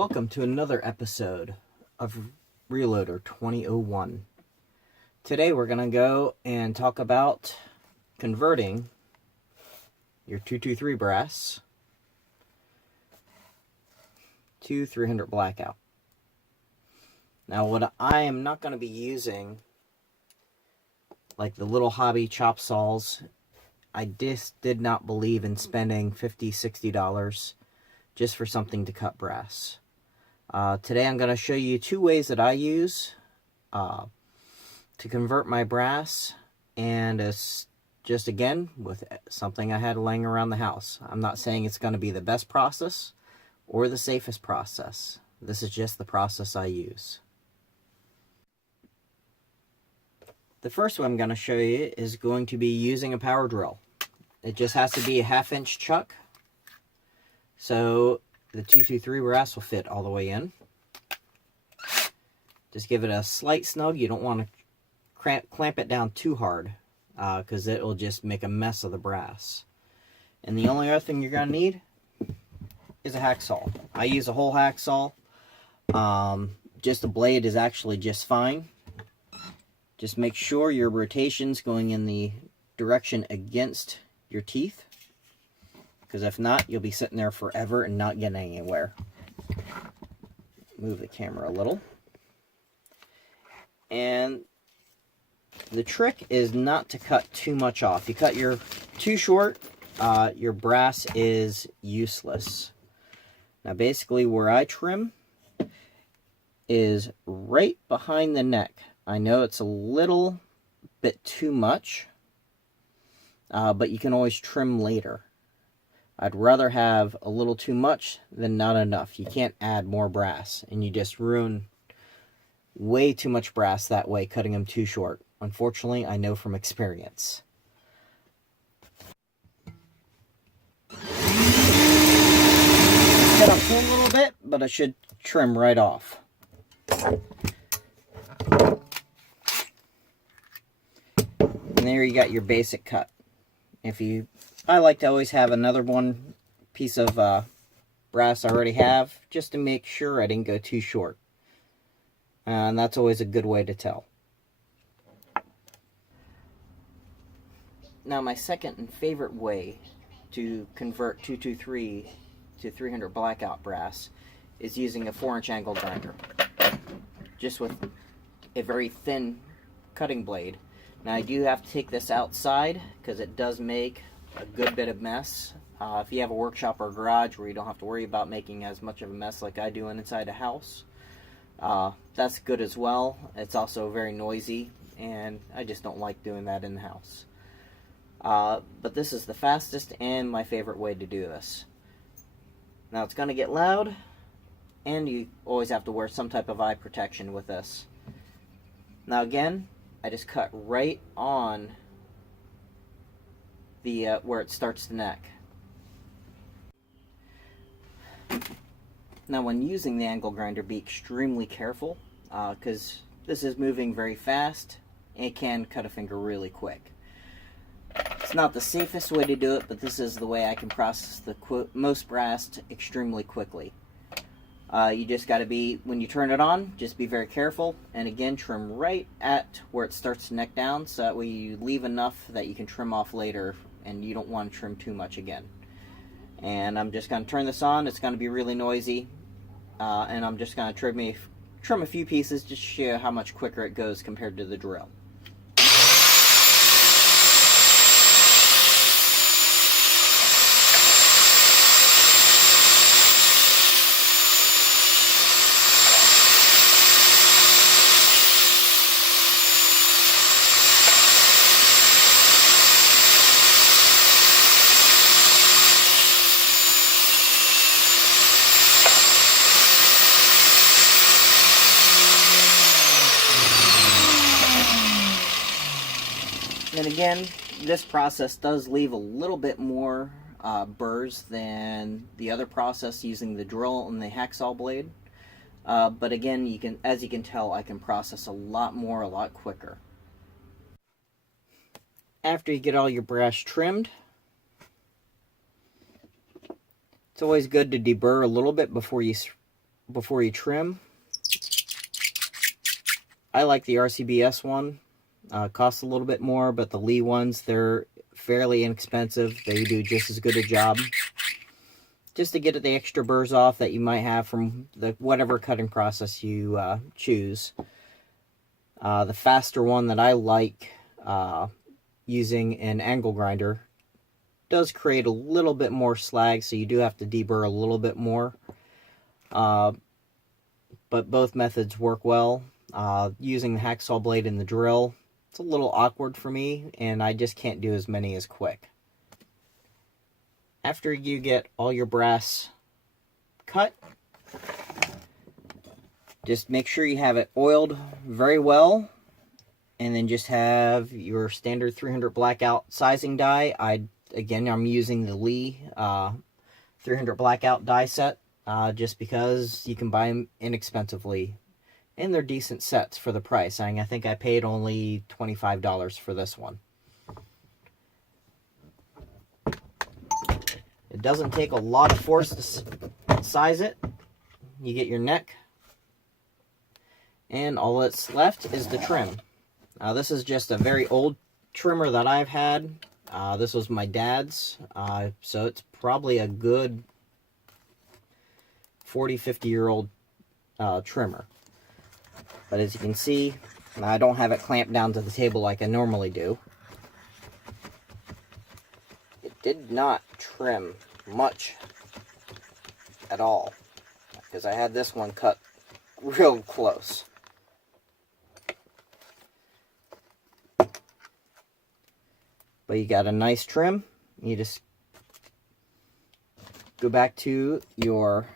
Welcome to another episode of Reloader 2001. Today we're going to go and talk about converting your 223 brass to 300 Blackout. Now what I am not going to be using, like the little hobby chop saws, I just did not believe in spending $50, $60 just for something to cut brass. Today I'm going to show you two ways that I use to convert my brass, and it's just again with something I had laying around the house. I'm not saying it's going to be the best process or the safest process. This is just the process I use. The first one I'm going to show you is going to be using a power drill. It just has to be a 1/2 inch chuck, so the 223 brass will fit all the way in. Just give it a slight snug. You don't want to clamp it down too hard because it will just make a mess of the brass. And the only other thing you're going to need is a hacksaw. I use a whole hacksaw. Just a blade is actually just fine. Just make sure your rotation's going in the direction against your teeth, because if not, you'll be sitting there forever and not getting anywhere. Move the camera a little. And the trick is not to cut too much off. You cut too short, your brass is useless. Now basically where I trim is right behind the neck. I know it's a little bit too much, but you can always trim later. I'd rather have a little too much than not enough. You can't add more brass, and you just ruin way too much brass that way, cutting them too short. Unfortunately, I know from experience. Cut up a little bit, but I should trim right off. And there you got your basic cut. I like to always have another one piece of brass I already have, just to make sure I didn't go too short. And that's always a good way to tell. Now my second and favorite way to convert 223 to 300 Blackout brass is using a 4-inch angle grinder. Just with a very thin cutting blade. Now I do have to take this outside because it does make a good bit of mess. If you have a workshop or a garage where you don't have to worry about making as much of a mess like I do inside a house, that's good as well. It's also very noisy, and I just don't like doing that in the house. But this is the fastest and my favorite way to do this. Now it's going to get loud, and you always have to wear some type of eye protection with this. Now again, I just cut right on the where it starts the neck. Now when using the angle grinder, be extremely careful because this is moving very fast and it can cut a finger really quick. It's not the safest way to do it, but this is the way I can process the most brass extremely quickly. You just got to be, when you turn it on, just be very careful, and again trim right at where it starts to neck down, so that way you leave enough that you can trim off later and you don't want to trim too much again. And I'm just going to turn this on. It's going to be really noisy, and I'm just going to trim a few pieces just to show you how much quicker it goes compared to the drill. And again, this process does leave a little bit more burrs than the other process using the drill and the hacksaw blade. But again, as you can tell, I can process a lot more, a lot quicker. After you get all your brass trimmed, it's always good to deburr a little bit before you before you trim. I like the RCBS one. Costs a little bit more, but the Lee ones, they're fairly inexpensive. They do just as good a job. Just to get the extra burrs off that you might have from the whatever cutting process you choose. The faster one that I like using an angle grinder does create a little bit more slag, so you do have to deburr a little bit more. But both methods work well. Using the hacksaw blade and the drill, it's a little awkward for me, and I just can't do as many as quick. After you get all your brass cut, just make sure you have it oiled very well, and then just have your standard 300 Blackout sizing die. I'm using the Lee 300 Blackout die set, just because you can buy them inexpensively. And they're decent sets for the price. I think I paid only $25 for this one. It doesn't take a lot of force to size it. You get your neck. And all that's left is the trim. This is just a very old trimmer that I've had. This was my dad's. So it's probably a good 40, 50-year-old trimmer. But as you can see, I don't have it clamped down to the table like I normally do. It did not trim much at all, because I had this one cut real close. But you got a nice trim. You just go back to your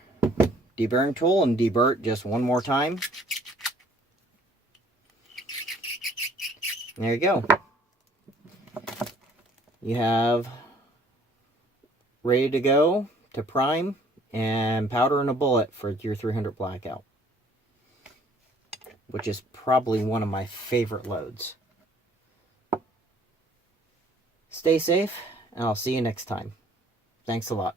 deburring tool and deburr it just one more time. There you go. You have ready to go to prime and powder and a bullet for your 300 Blackout, which is probably one of my favorite loads. Stay safe, and I'll see you next time. Thanks a lot.